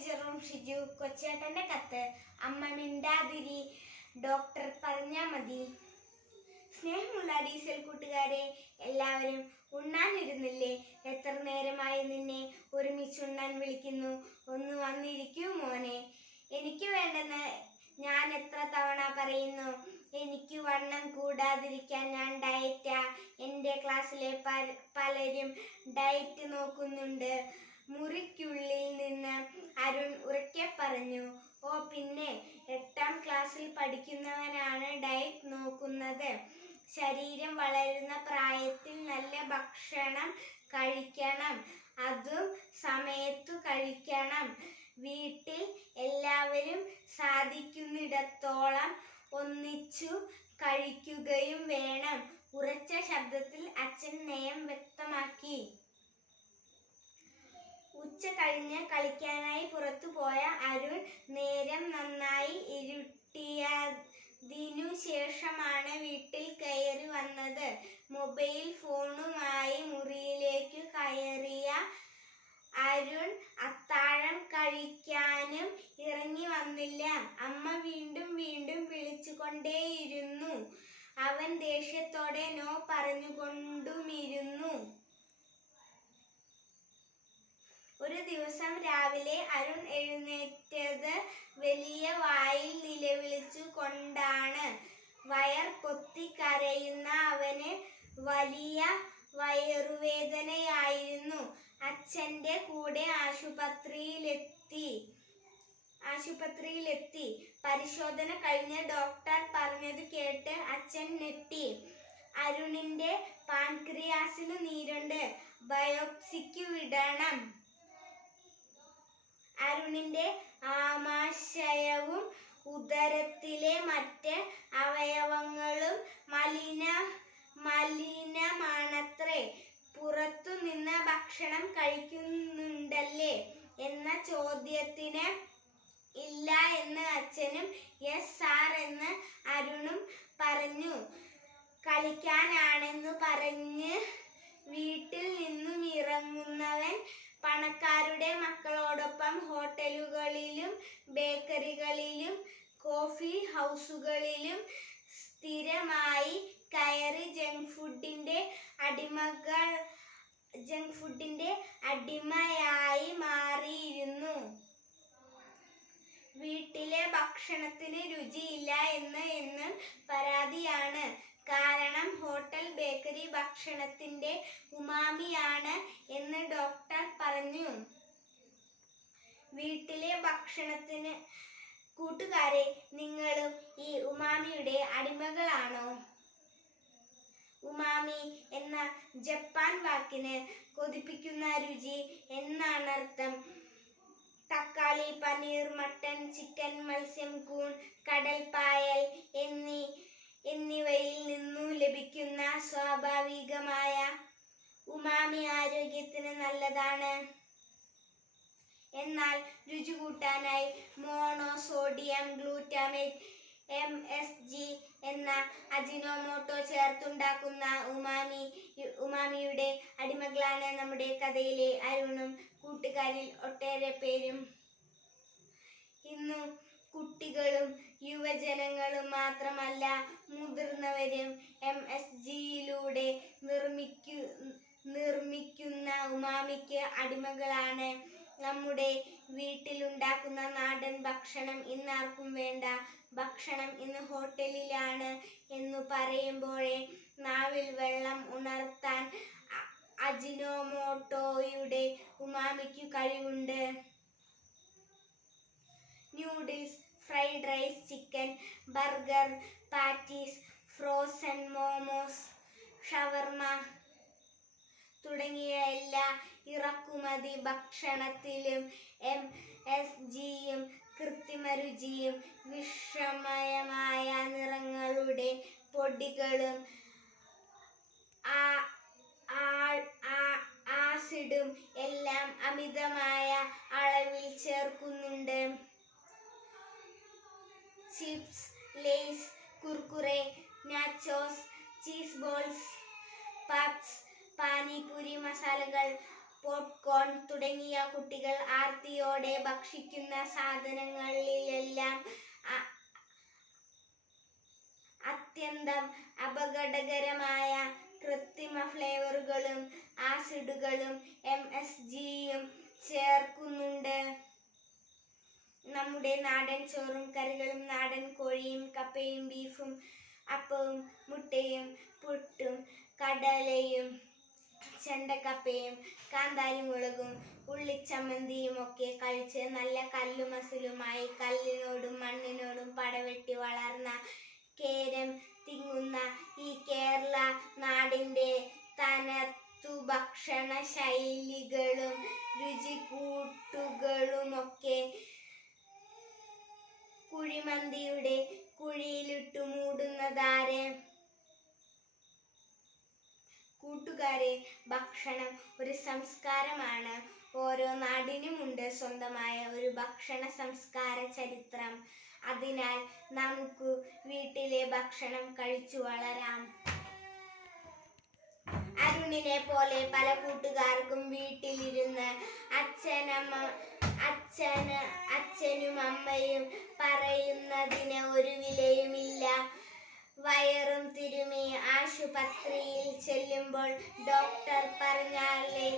ടീച്ചറും ഷിജു കൊച്ചേട്ടന്റെ കത്ത്. അമ്മ മിണ്ടാതിരി ഡോക്ടർ പറഞ്ഞാ മതി. സ്നേഹമുള്ള ഡീസൽ കൂട്ടുകാരെ എല്ലാവരും ഉണ്ണാനിരുന്നില്ലേ? എത്ര നേരമായി നിന്നെ ഒരുമിച്ചുണ്ണാൻ വിളിക്കുന്നു. ഒന്ന് വന്നിരിക്കൂ മോനെ. എനിക്ക് വേണ്ടെന്ന് ഞാൻ എത്ര തവണ പറയുന്നു. എനിക്ക് വണ്ണം കൂടാതിരിക്കാൻ ഞാൻ ഡയറ്റാ. എന്റെ ക്ലാസ്സിലെ പലരും ഡയറ്റ് നോക്കുന്നുണ്ട്. മുറിക്കുള്ളിൽ നിന്ന് അരുൺ ഉറക്കെ പറഞ്ഞു ഓ പിന്നെ എട്ടാം ക്ലാസ്സിൽ പഠിക്കുന്നവനാണ് ഡയറ്റ് നോക്കുന്നത്. ശരീരം വളരുന്ന പ്രായത്തിൽ നല്ല ഭക്ഷണം കഴിക്കണം. അതും സമയത്തു കഴിക്കണം. വീട്ടിൽ എല്ലാവരും സാധിക്കുന്നിടത്തോളം ഒന്നിച്ചു കഴിക്കുകയും വേണം. ഉറച്ച ശബ്ദത്തിൽ അച്ഛൻ നയം വ്യക്തമാക്കി. ഉച്ച കഴിഞ്ഞ് കളിക്കാനായി പുറത്തു പോയ അരുൺ നേരം നന്നായി ഇരുട്ടിയതിനു ശേഷമാണ് വീട്ടിൽ കയറി വന്നത്. മൊബൈൽ ഫോണുമായി മുറിയിലേക്ക് കയറിയ അരുൺ അത്താഴം കഴിക്കാനും ഇറങ്ങി വന്നില്ല. അമ്മ വീണ്ടും വീണ്ടും വിളിച്ചുകൊണ്ടേയിരുന്നു. അവൻ ദേഷ്യത്തോടെ നോ പറഞ്ഞുകൊണ്ടുമിരുന്നു. ഒരു ദിവസം രാവിലെ അരുൺ എഴുന്നേറ്റത് വലിയ വായിൽ നിലവിളിച്ചു കൊണ്ടാണ്. വയർ പൊത്തി കരയുന്ന അവന് വലിയ വയറുവേദനയായിരുന്നു. അച്ഛന്റെ കൂടെ ആശുപത്രിയിലെത്തി. ആശുപത്രിയിലെത്തി. പരിശോധന കഴിഞ്ഞ് ഡോക്ടർ പറഞ്ഞത് കേട്ട് അച്ഛൻ ഞെട്ടി. അരുണിന്റെ പാൻക്രിയാസിന് നീരുണ്ട്. ബയോപ്സിക്ക് വിടണം. അരുണിന്റെ ആമാശയവും ഉദരത്തിലെ മറ്റ് അവയവങ്ങളും മലിന മലിനമാണത്രേ. പുറത്തു നിന്ന് ഭക്ഷണം കഴിക്കുന്നുണ്ടല്ലേ? എന്ന ചോദ്യത്തിന് ഇല്ല എന്ന് അച്ഛനും യെസ് സാർ എന്ന് അരുണും പറഞ്ഞു. കളിക്കാനാണെന്ന് പറഞ്ഞ് ഹൗസുകളിലും സ്ഥിരമായി കയറി ജങ്ക് ഫുഡിന്റെ അടിമകൾ ജങ്ക് ഫുഡിന്റെ അടിമയായി മാറിയിരുന്നു. വീട്ടിലെ ഭക്ഷണത്തിന് രുചിയില്ല എന്ന് എന്നും പരാതിയാണ്. കാരണം ഹോട്ടൽ ബേക്കറി ഭക്ഷണത്തിന്റെ ഉമാമിയാണ് എന്ന് ഡോക്ടർ പറഞ്ഞു. വീട്ടിലെ ഭക്ഷണത്തിന് കൂട്ടുകാരെ നിങ്ങളും ഈ ഉമാമിയുടെ അടിമകളാണോ? ഉമാമി എന്ന ജപ്പാൻ വാക്കിന് കൊതിപ്പിക്കുന്ന രുചി എന്നാണ് അർത്ഥം തക്കാളി പനീർ മട്ടൻ ചിക്കൻ മത്സ്യം കൂൺ കടൽ പായൽ എന്നീ എന്നിവയിൽ നിന്നു ലഭിക്കുന്ന സ്വാഭാവികമായ ഉമാമി ആരോഗ്യത്തിന് നല്ലതാണ്. എന്നാൽ രുചി കൂട്ടാനായി monosodium glutamate M S G എന്ന അജിനോമോട്ടോ ചേർത്തുണ്ടാക്കുന്ന ഉമാമി ഉമാമിയുടെ അടിമകളാണ് നമ്മുടെ കഥയിലെ അരുണും കൂട്ടുകാരിൽ ഒട്ടേറെ പേരും. ഇന്നു കുട്ടികളും യുവജനങ്ങളും മാത്രമല്ല മുതിർന്നവരും എം എസ് ജിയിലൂടെ നിർമ്മിക്കു നിർമ്മിക്കുന്ന ഉമാമിക്ക് അടിമകളാണ്. നമ്മുടെ വീട്ടിലുണ്ടാക്കുന്ന നാടൻ ഭക്ഷണം ഇന്നാർക്കും വേണ്ട. ഭക്ഷണം ഇന്ന് ഹോട്ടലിലാണ് എന്ന് പറയുമ്പോഴേ നാവിൽ വെള്ളം ഉണർത്താൻ അജിനോമോട്ടോയുടെ ഉമാമിക്കു കഴിവുണ്ട്. Noodles fried rice chicken burger patties frozen momos shawarma തുടങ്ങിയ എല്ലാ ഇറക്കുമതി ഭക്ഷണത്തിലും എം എസ് ജിയും കൃത്രിമ രുചിയും വിഷമയമായ നിറങ്ങളുടെ പൊടികളും ആസിഡും എല്ലാം അമിതമായ അളവിൽ ചേർക്കുന്നുണ്ട്. Chips Lays Kurkure nachos cheese balls puffs panipuri മസാലകൾ പോപ്കോൺ തുടങ്ങിയ കുട്ടികൾ ആർത്തിയോടെ ഭക്ഷിക്കുന്ന സാധനങ്ങളിലെല്ലാം അത്യന്തം അപകടകരമായ കൃത്രിമ ഫ്ലേവറുകളും ആസിഡുകളും എം എസ് ജിയും ചേർക്കുന്നുണ്ട്. നമ്മുടെ നാടൻ ചോറും കറികളും നാടൻ കോഴിയും കപ്പയും ബീഫും അപ്പവും മുട്ടയും പുട്ടും കടലയും ചെണ്ടക്കപ്പയും കാന്താരിമുളകും ഉള്ളിച്ചമ്മന്തിയും ഒക്കെ കഴിച്ച് നല്ല കല്ലുമസിലുമായി കല്ലിനോടും മണ്ണിനോടും പടവെട്ടി വളർന്ന കേരം തിങ്ങുന്ന ഈ കേരള നാടിന്റെ തനത്തു ഭക്ഷണ ശൈലികളും രുചിക്കൂട്ടുകളുമൊക്കെ കുഴിമന്തിയുടെ ഭക്ഷണം ഒരു സംസ്കാരമാണ്. ഓരോ നാടിനുമുണ്ട് സ്വന്തമായ ഒരു ഭക്ഷണ സംസ്കാര ചരിത്രം. അതിനാൽ നമുക്ക് വീട്ടിലെ ഭക്ഷണം കഴിച്ചു വളരാം. അരുണിനെ പോലെ പല കൂട്ടുകാർക്കും വീട്ടിലിരുന്ന് അച്ഛനമ്മ അച്ഛന് അച്ഛനും അമ്മയും പറയുന്നതിന് ഒരു വിലയുമില്ല. വയറും തിരുമി ആശുപത്രിയിൽ ചെല്ലുമ്പോൾ ഡോക്ടർ പറഞ്ഞാലേ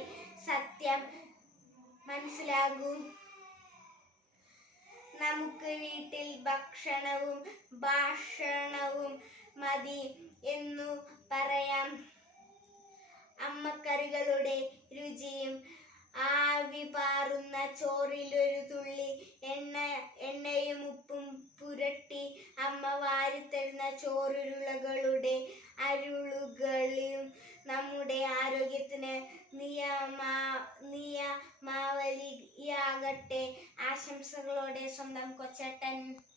സത്യം മനസ്സിലാകൂ. നമുക്ക് വീട്ടിൽ ഭക്ഷണവും ഭാഷണവും മതി എന്നു പറയാം. അമ്മക്കറികളുടെ രുചിയും ആവി പാറുന്ന ചോറിലൊരു തുള്ളി എണ്ണ എണ്ണയും ഉപ്പും പുരട്ടി അമ്മ ചോറുരുളകളുടെ അരുളുകളും നമ്മുടെ ആരോഗ്യത്തിന് നിയമാ നിയമാവലിയാകട്ടെ. ആശംസകളോടെ സ്വന്തം കൊച്ചട്ടൻ